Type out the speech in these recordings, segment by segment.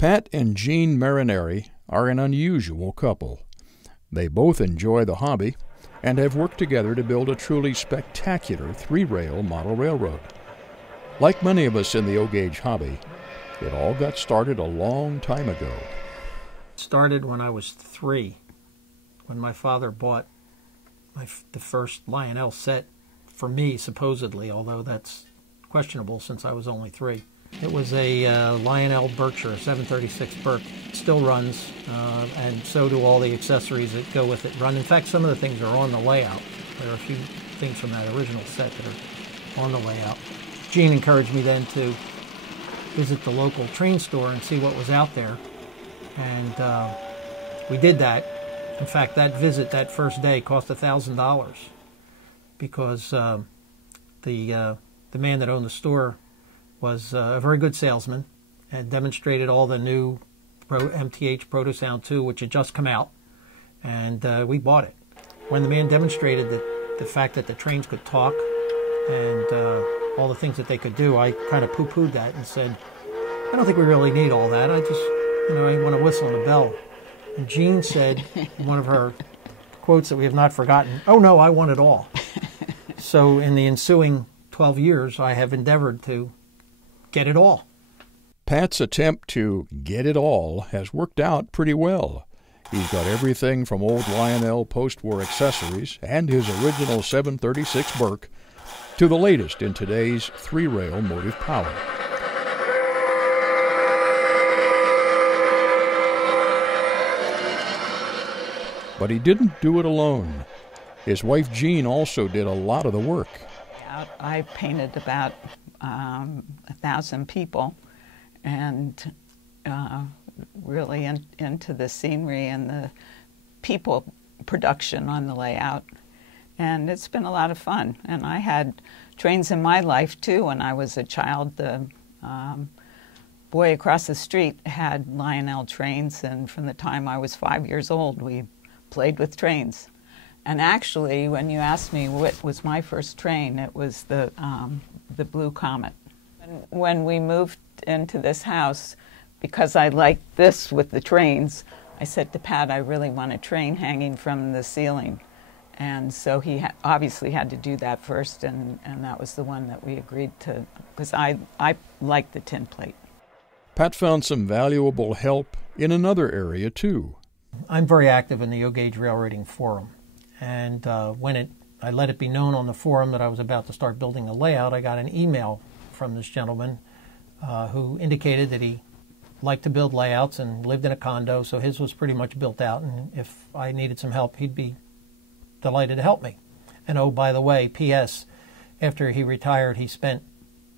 Pat and Jean Marinari are an unusual couple. They both enjoy the hobby and have worked together to build a truly spectacular three-rail model railroad. Like many of us in the O-gauge hobby, it all got started a long time ago. It started when I was 3, when my father bought the first Lionel set for me, supposedly, although that's questionable since I was only 3. It was a Lionel Berkshire, 736 Berk. It still runs, and so do all the accessories that go with it run. In fact, some of the things are on the layout. There are a few things from that original set that are on the layout. Jean encouraged me then to visit the local train store and see what was out there, and we did that. In fact, that visit that first day cost $1,000 because the man that owned the store was a very good salesman and demonstrated all the new MTH Protosound 2, which had just come out, and we bought it. When the man demonstrated the fact that the trains could talk and all the things that they could do, I kind of poo-pooed that and said, I don't think we really need all that. I just, I want to whistle on the bell. And Jean said, in one of her quotes that we have not forgotten, oh no, I want it all. So in the ensuing 12 years, I have endeavored to get it all. Pat's attempt to get it all has worked out pretty well. He's got everything from old Lionel post-war accessories and his original 736 Berk to the latest in today's three-rail motive power. But he didn't do it alone. His wife Jean also did a lot of the work. I painted about 1,000 people, and really into the scenery and the people production on the layout. And it's been a lot of fun. And I had trains in my life too. When I was a child, the boy across the street had Lionel trains, and from the time I was 5 years old, we played with trains. And actually, when you asked me what was my first train, it was the Blue Comet. And when we moved into this house, because I liked this with the trains, I said to Pat, I really want a train hanging from the ceiling. And so he obviously had to do that first, and that was the one that we agreed to, because I liked the tin plate. Pat found some valuable help in another area, too. I'm very active in the O-gauge railroading forum. And when I let it be known on the forum that I was about to start building a layout, I got an email from this gentleman who indicated that he liked to build layouts and lived in a condo, so his was pretty much built out, and if I needed some help, he'd be delighted to help me. And oh, by the way, P.S., after he retired, he spent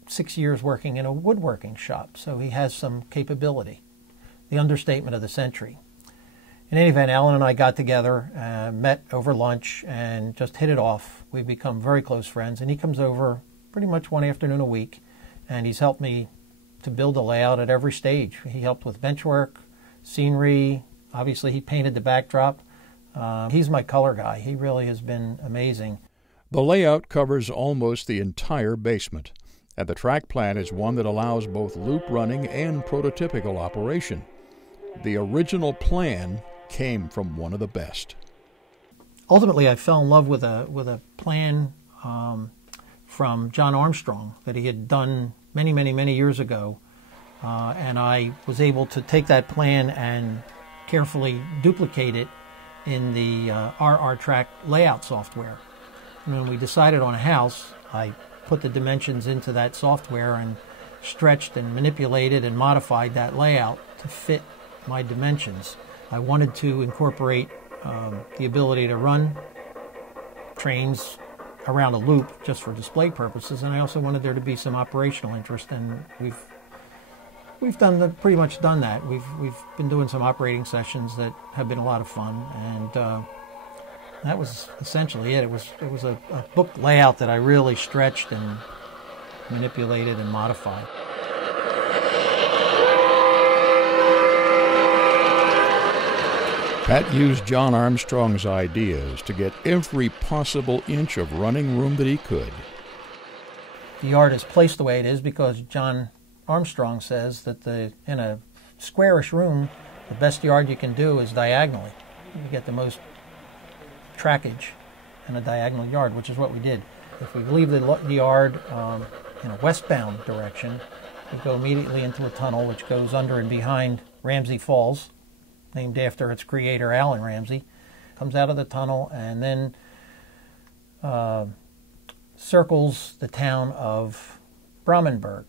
6 years working in a woodworking shop, so he has some capability. The understatement of the century. In any event, Alan and I got together, met over lunch, and just hit it off. We've become very close friends, and he comes over pretty much one afternoon a week, and he's helped me to build a layout at every stage. He helped with bench work, scenery, obviously he painted the backdrop. He's my color guy. He really has been amazing. The layout covers almost the entire basement, and the track plan is one that allows both loop running and prototypical operation. The original plan came from one of the best. Ultimately, I fell in love with a plan from John Armstrong that he had done many years ago, and I was able to take that plan and carefully duplicate it in the RR Track layout software. And when we decided on a house, I put the dimensions into that software and stretched and manipulated and modified that layout to fit my dimensions. I wanted to incorporate the ability to run trains around a loop just for display purposes, and I also wanted there to be some operational interest, and we've pretty much done that. We've been doing some operating sessions that have been a lot of fun, and that was essentially it. It was a book layout that I really stretched and manipulated and modified. Pat used John Armstrong's ideas to get every possible inch of running room that he could. The yard is placed the way it is because John Armstrong says that in a squarish room, the best yard you can do is diagonally. You get the most trackage in a diagonal yard, which is what we did. If we leave the yard in a westbound direction, we go immediately into a tunnel which goes under and behind Ramsey Falls, named after its creator, Allen Ramsey. Comes out of the tunnel and then circles the town of Brahmanberg,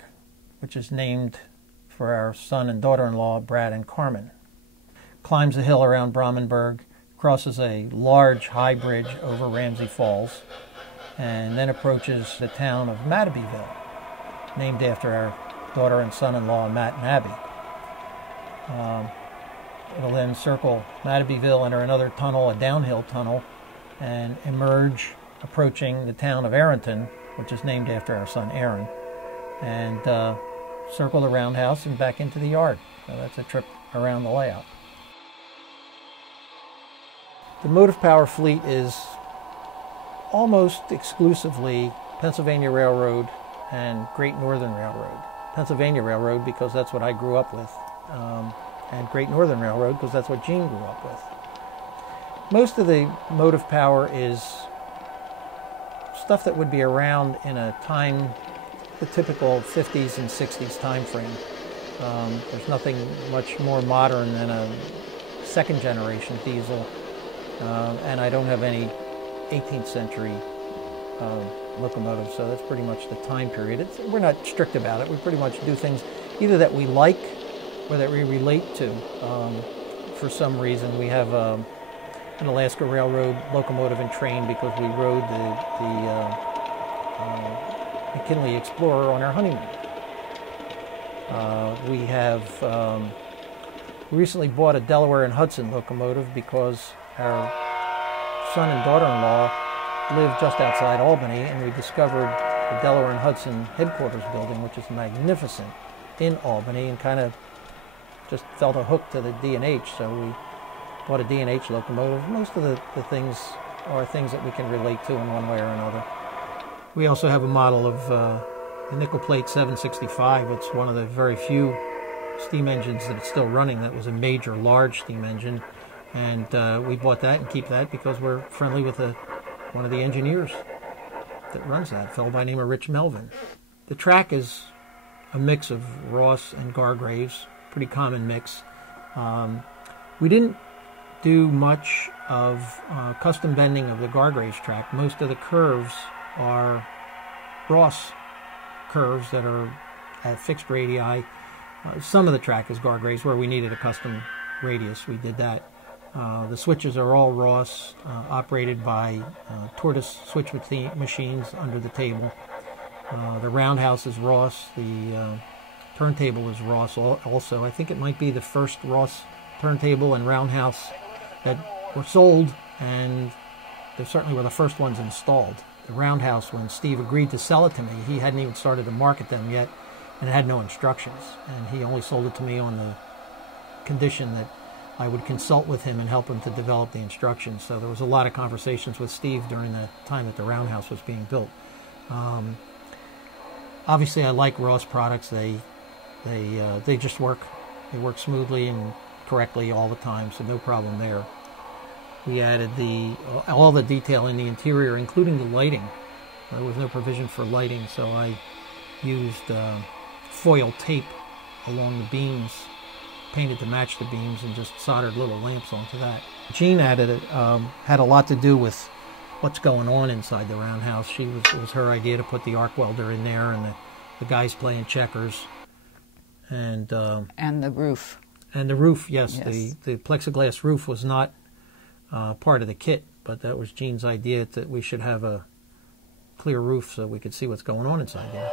which is named for our son and daughter-in-law, Brad and Carmen. Climbs the hill around Brahmanberg, crosses a large high bridge over Ramsey Falls, and then approaches the town of Matabeville, named after our daughter and son-in-law, Matt and Abby. It'll then circle Matabeville, enter another tunnel, a downhill tunnel, and emerge approaching the town of Arrington, which is named after our son Aaron, and circle the roundhouse and back into the yard. So that's a trip around the layout. The motive power fleet is almost exclusively Pennsylvania Railroad and Great Northern Railroad. Pennsylvania Railroad because that's what I grew up with, and Great Northern Railroad because that's what Jean grew up with. Most of the motive power is stuff that would be around in a time, the typical 50s and 60s time frame. There's nothing much more modern than a second generation diesel, and I don't have any 18th century locomotives, so that's pretty much the time period. We're not strict about it. We pretty much do things either that we like or that we relate to. For some reason, we have an Alaska Railroad locomotive and train because we rode the McKinley Explorer on our honeymoon. We have recently bought a Delaware and Hodgson locomotive because our son and daughter-in-law live just outside Albany, and we discovered the Delaware and Hodgson headquarters building, which is magnificent, in Albany, and kind of just felt a hook to the D&H, so we bought a D&H locomotive. Most of the things are things that we can relate to in one way or another. We also have a model of the nickel plate 765. It's one of the very few steam engines that is still running that was a major large steam engine, and we bought that and keep that because we're friendly with one of the engineers that runs that, a fellow by the name of Rich Melvin. The track is a mix of Ross and Gargraves, pretty common mix. We didn't do much of custom bending of the Gargraves track. Most of the curves are Ross curves that are at fixed radii. Some of the track is Gargraves where we needed a custom radius. We did that. The switches are all Ross, operated by tortoise switch machines under the table. The roundhouse is Ross. The turntable is Ross also. I think it might be the first Ross turntable and roundhouse that were sold, and they certainly were the first ones installed. The roundhouse, when Steve agreed to sell it to me, he hadn't even started to market them yet, and it had no instructions. And he only sold it to me on the condition that I would consult with him and help him to develop the instructions. So there was a lot of conversations with Steve during the time that the roundhouse was being built. Obviously, I like Ross products. They just work. They work smoothly and correctly all the time, so no problem there. We added all the detail in the interior, including the lighting. There was no provision for lighting, so I used foil tape along the beams, painted to match the beams, and just soldered little lamps onto that. Jean added it, had a lot to do with what's going on inside the roundhouse. It was her idea to put the arc welder in there, and the guys playing checkers, and the roof. And the roof, yes. Yes. The plexiglass roof was not part of the kit, but that was Jean's idea that we should have a clear roof so we could see what's going on inside there.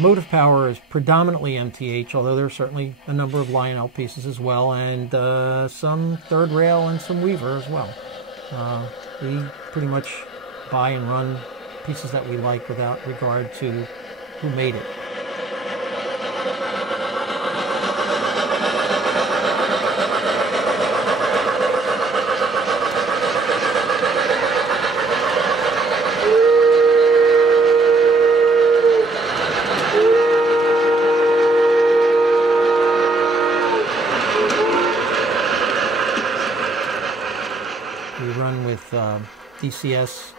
motive power is predominantly MTH, although there are certainly a number of Lionel pieces as well, and some third rail and some Weaver as well. We pretty much buy and run pieces that we like without regard to who made it. We run with DCS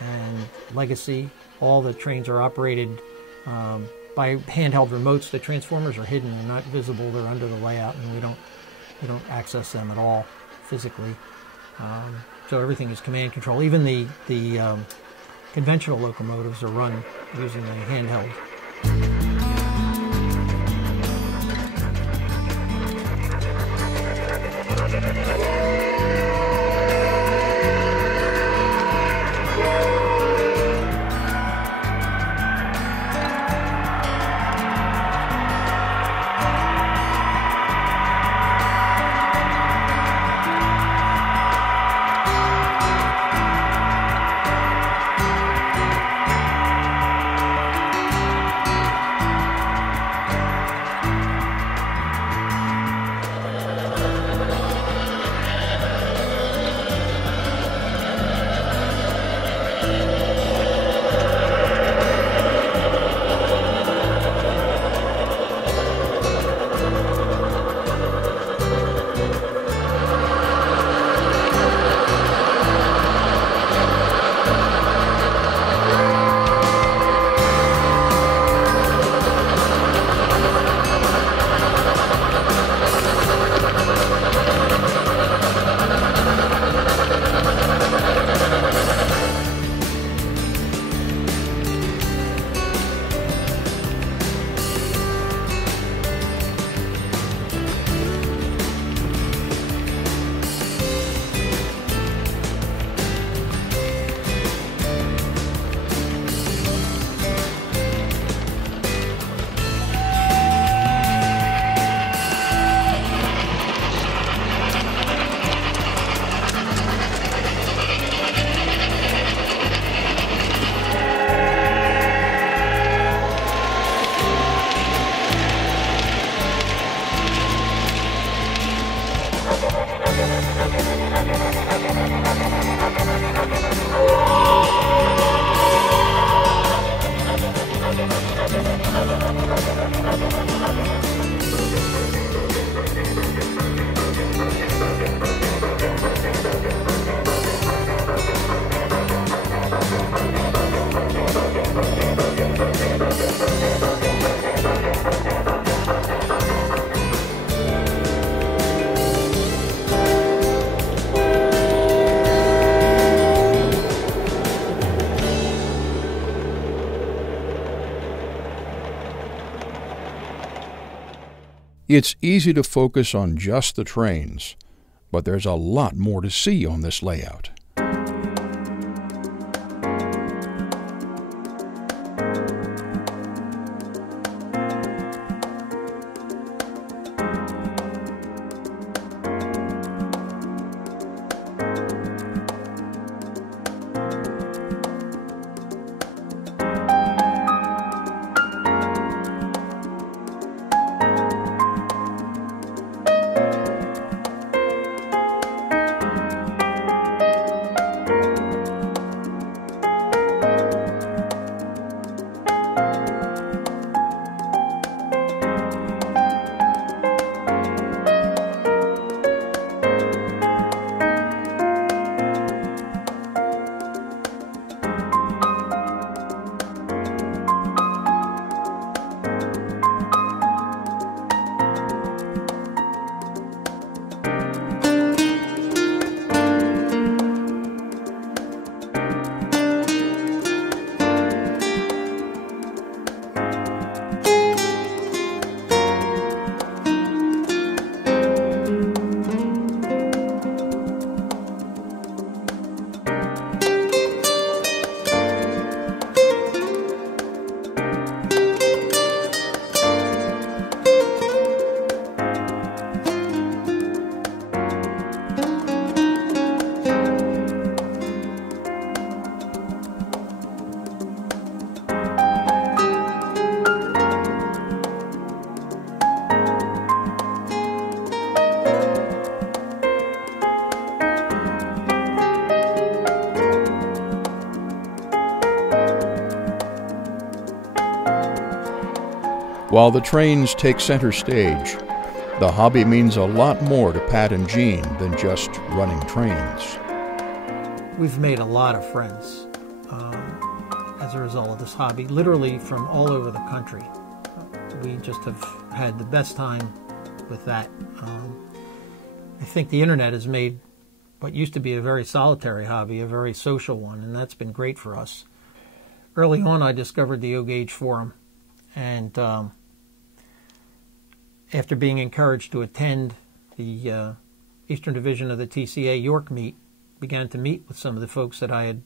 and Legacy. All the trains are operated by handheld remotes. The transformers are hidden; they're not visible. They're under the layout, and we don't access them at all physically. So everything is command control. Even the conventional locomotives are run using a handheld. It's easy to focus on just the trains, but there's a lot more to see on this layout. While the trains take center stage, the hobby means a lot more to Pat and Jean than just running trains. We've made a lot of friends as a result of this hobby, literally from all over the country. We just have had the best time with that. I think the internet has made what used to be a very solitary hobby a very social one, and that's been great for us. Early on, I discovered the O-Gauge forum, and after being encouraged to attend the Eastern Division of the TCA York meet, began to meet with some of the folks that I had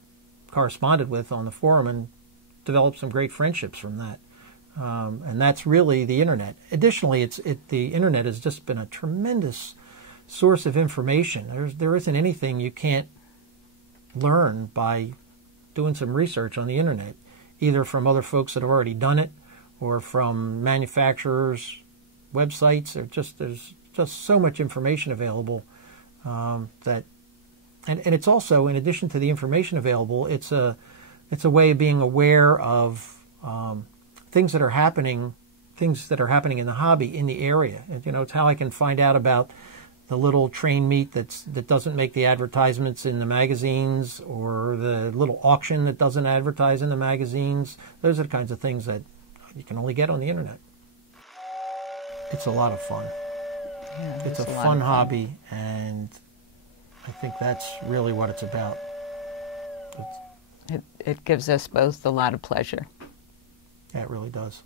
corresponded with on the forum and developed some great friendships from that. And that's really the internet. Additionally, the internet has just been a tremendous source of information. There isn't anything you can't learn by doing some research on the internet, either from other folks that have already done it or from manufacturers' websites. There's just so much information available that, and it's also, in addition to the information available, it's a way of being aware of things that are happening in the hobby in the area. And, it's how I can find out about the little train meet that doesn't make the advertisements in the magazines, or the little auction that doesn't advertise in the magazines. Those are the kinds of things that you can only get on the internet. It's a lot of fun. Yeah, it's a fun hobby, and I think that's really what it's about. It gives us both a lot of pleasure. Yeah, it really does.